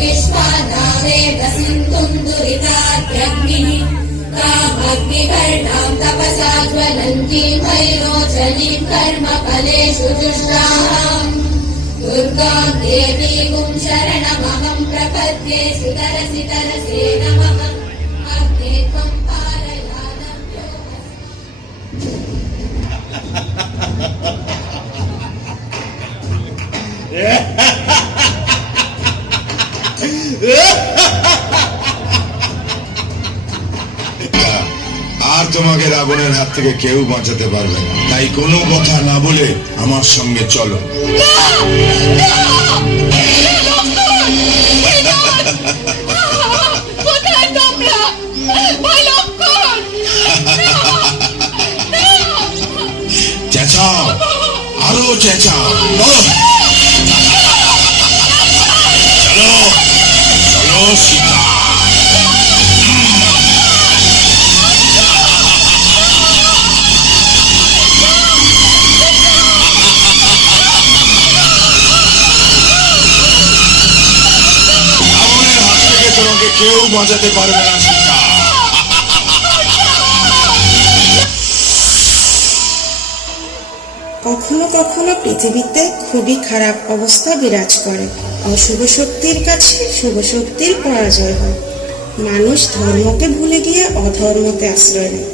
विश्वानावेद सिन्धुं दुरिताद्यग्निः कामग्निवर्णां तपसा ज्वलन्तीं वैरोचनीं कर्मफलेषु जुष्टाम् दुर्गां देवीं शरणमहं प्रपद्ये सुतरसि तरसे नमः अग्ने त्वं पारयानभ्यो আর তোমাকে রাবণের হাত থেকে কেউ বাঁচাতে পারবে না, তাই কোনো কথা না বলে আমার সঙ্গে চলো। চেঁচাও, আরো চেঁচাও, চলো চলো সীতা। তোমাকে কেউ বাঁচাতে পারবে না সীতা। কখনো কখনো পৃথিবীতে খুবই খারাপ অবস্থা বিরাজ করে। অশুভ শক্তির কাছে শুভ শক্তির পরাজয় হয়। মানুষ ধর্মকে ভুলে গিয়ে অধর্মকে আশ্রয় নেয়।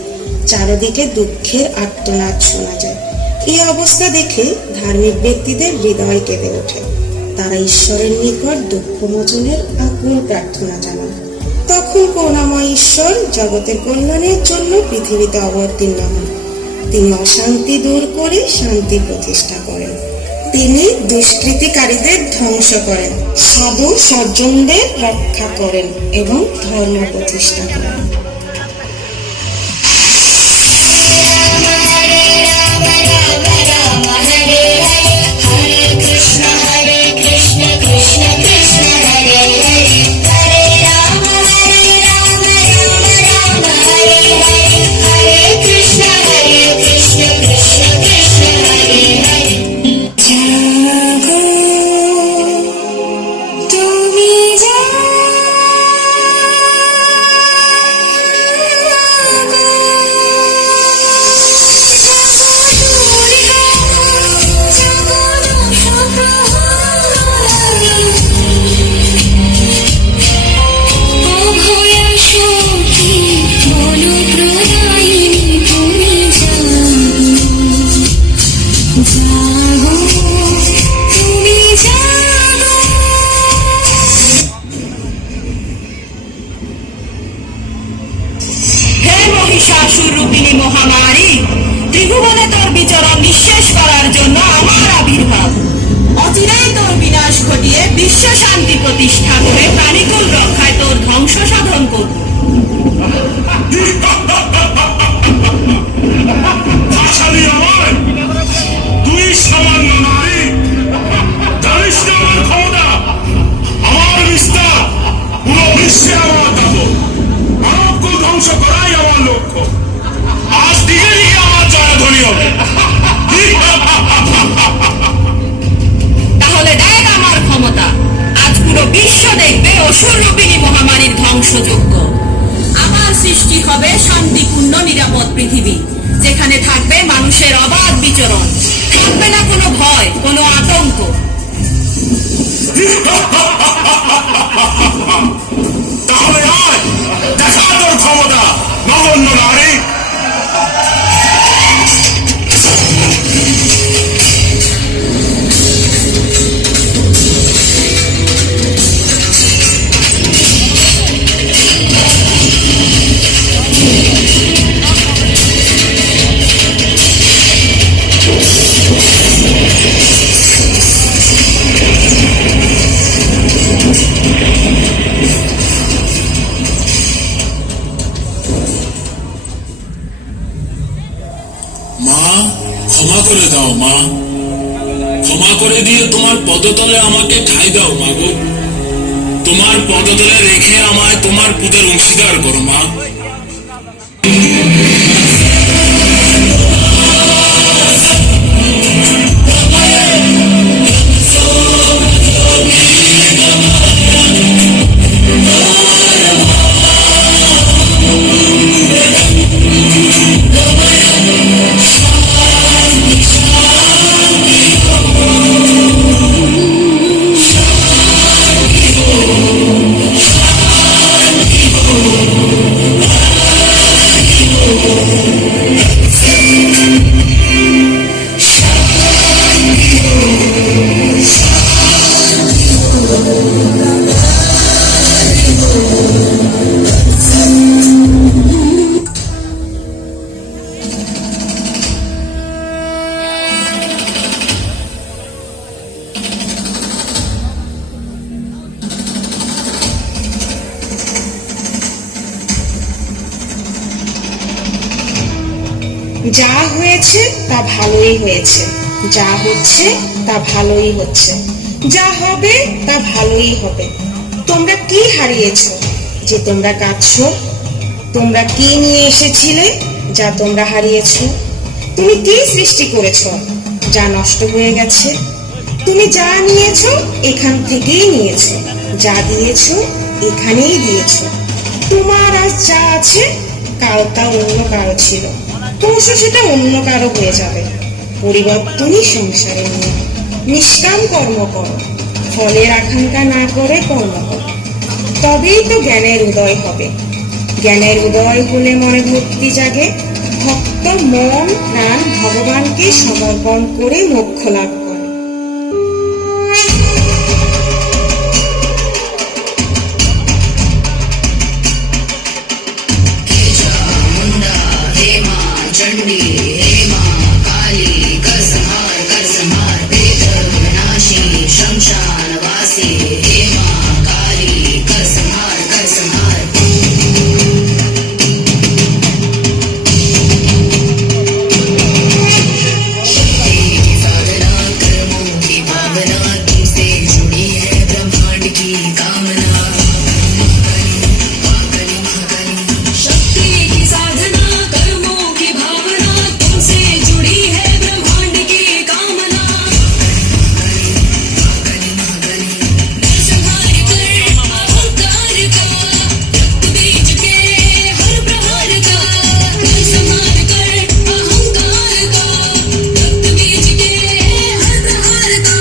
চারদিকে দুঃখের আর্তনাদ শোনা যায়। এই অবস্থা দেখে ধার্মিক ব্যক্তিদের হৃদয় কেঁপে ওঠে। তারা ঈশ্বরের নিকট দুঃখ মোচনের আকুল প্রার্থনা জানান। তখন করুণাময় ঈশ্বর জগতের কল্যাণের জন্য পৃথিবীতে অবতীর্ণ হন। তিনি অশান্তি দূর করে শান্তি প্রতিষ্ঠা করেন। তিনি দুষ্কৃতিকারীদের ধ্বংস করেন, সাধু সজ্জনদের রক্ষা করেন এবং ধর্ম প্রতিষ্ঠা করেন। মহিষাসুররূপিণী মহামারী, ত্রিভুবনে তোর বিচরণ নিঃশেষ করার জন্য আমার আবির্ভাব। অচিরেই তোর বিনাশ ঘটিয়ে বিশ্ব শান্তি প্রতিষ্ঠা করে প্রাণীকুল রক্ষায় তোর ধ্বংস সাধন করব। তুই সামান্য নারী, জানিস না আমার ক্ষমতা, আমার বিস্তার, পুরো বিশ্বে আমার দাবো। মানবকুল ধ্বংস করাই আমার লক্ষ্য। আজ দিকে দিকে আমার জয়ধ্বনি হবে। তাহলে দেখ আমার ক্ষমতা। আজ পুরো বিশ্ব দেখবে অসুররূপিণী মহামারীর ধ্বংসযজ্ঞ। আমার সৃষ্টি হবে শান্তিপূর্ণ নিরাপদ পৃথিবী, যেখানে থাকবে মানুষের অবাধ বিচরণ, থাকবে না কোনো ভয়, কোনো আতঙ্ক। তাহলে আয় দেখা তোর ক্ষমতা, নগণ্য নারী। ক্ষমা করে দাও মা, ক্ষমা করে দিয়ে তোমার পদতলে আমাকে ঠাঁই দাও মা গো। তোমার পদতলে রেখে আমায় তোমার পুদের অংশীদার করো মা। যা হয়েছে তা ভালোই হয়েছে, যা হচ্ছে তা ভালোই হচ্ছে, যা হবে তা ভালোই হবে। তোমরা কি হারিয়েছো যে তোমরা কাঁদছো? তোমরা কি নিয়ে এসেছিলে যা তোমরা হারিয়েছো? তুমি কি সৃষ্টি করেছো যা নষ্ট হয়ে গেছে? তুমি যা নিয়েছো এখান থেকেই নিয়েছো, যা দিয়েছো এখানেই দিয়েছো। তোমার আজ যা আছে কাল তা অন্য কারো ছিল, পরশু সেটা অন্য কারো হয়ে যাবে। পরিবর্তনই সংসারের নিয়ম। নিষ্কাম কর্ম করো, ফলের আকাঙ্ক্ষা না করে কর্ম করো, তবেই তো জ্ঞানের উদয় হবে। জ্ঞানের উদয় হলে মনে ভক্তি জাগে, ভক্ত মন প্রাণ ভগবানকে সমর্পণ করে মোক্ষ লাভ করে। चंडी हे मां काली कर संहार पेट विनाशी शमशान वासी हे मां काली कर संहार शक्ति की साधना कर्मों की भावना तुमसे जुड़ी है ब्रह्मांड की कामना। शक्ति की साधना कर्मों की भावना तुमसे जुड़ी है ब्रह्मांड की कामना। नरसंहार कर अहंकार का, रक्त बीज के हर प्रहार का। नरसंहार कर अहंकार का, रक्त बीज के हर प्रहार का।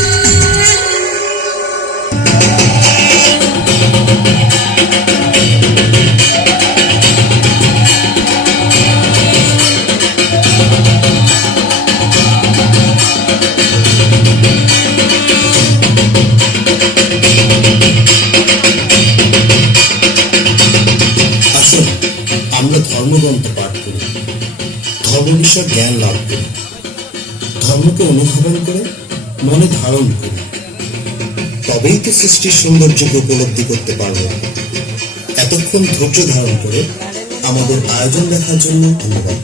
আসুন আমরা ধর্মগ্রন্থ পাঠ করি, ধর্ম বিষয়ে জ্ঞান লাভ করি, ধর্মকে অনুধাবন করে মনে ধারণ করি, তবেই তো সৃষ্টির সৌন্দর্যকে উপলব্ধি করতে পারবো। এতক্ষণ ধৈর্য ধারণ করে আমাদের আয়োজন দেখার জন্য ধন্যবাদ।